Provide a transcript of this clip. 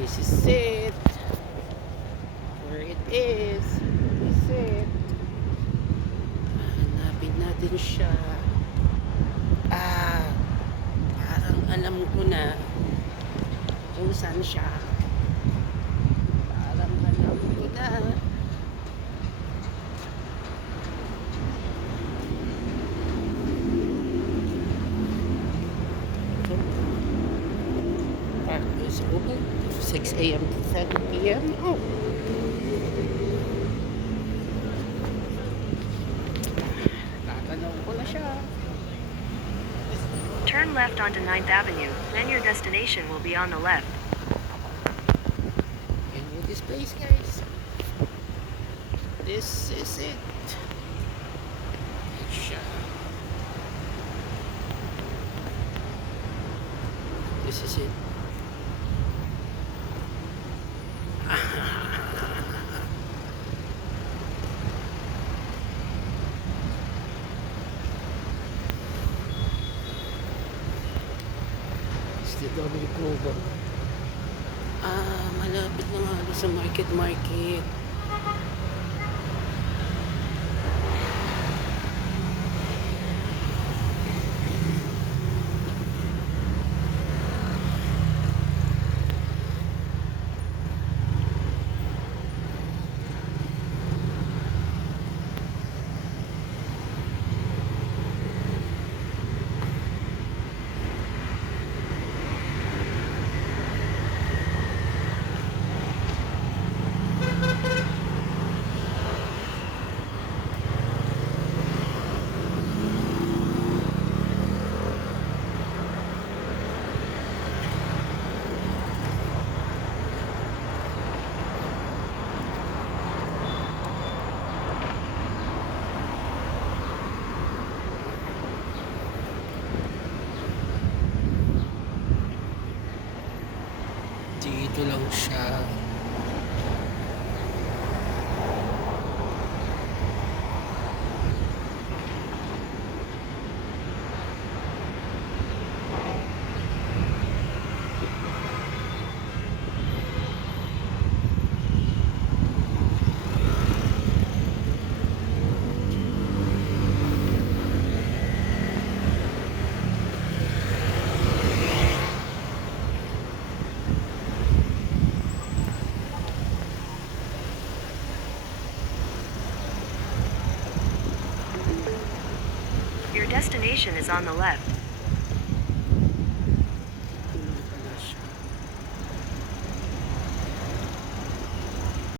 This is it. Where it is. This is it. Hanapin natin siya. Ah, parang alam ko na kung saan siya. Parang alam ko na. Park is open 6 a.m. to 7 p.m. Oh. Tatanong ko na siya. Turn left onto 9th Avenue, then your destination will be on the left. And in this place, guys, this is it. Siya. This is it. STW Global. Malapit na nga sa market. Dito lang siya. Your destination is on the left.